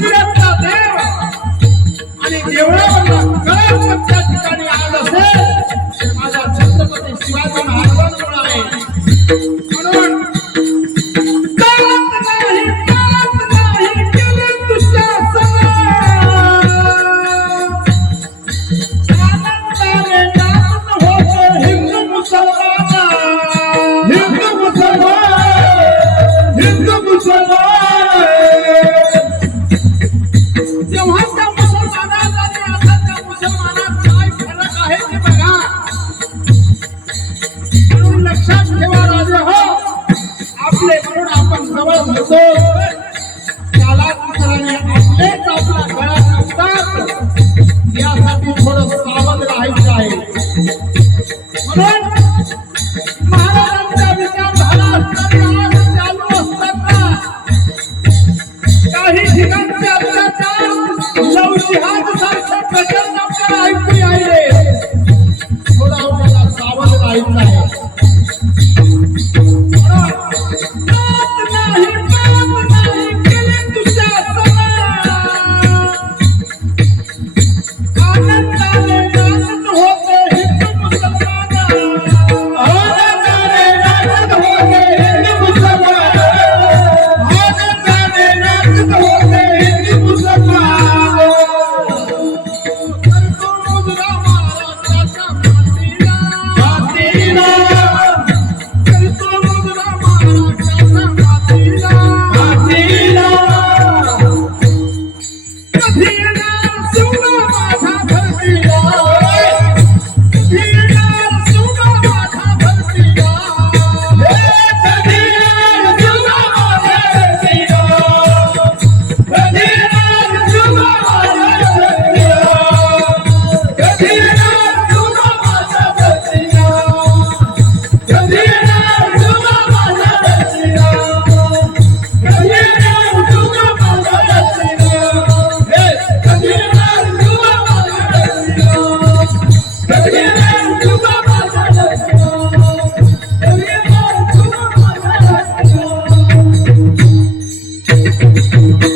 让。काही ठिकाणचे अत्याचार लव जिहाद सारखे प्रकरण आपल्याला ऐकू सावध राहायचं आहे. Don't Thank you.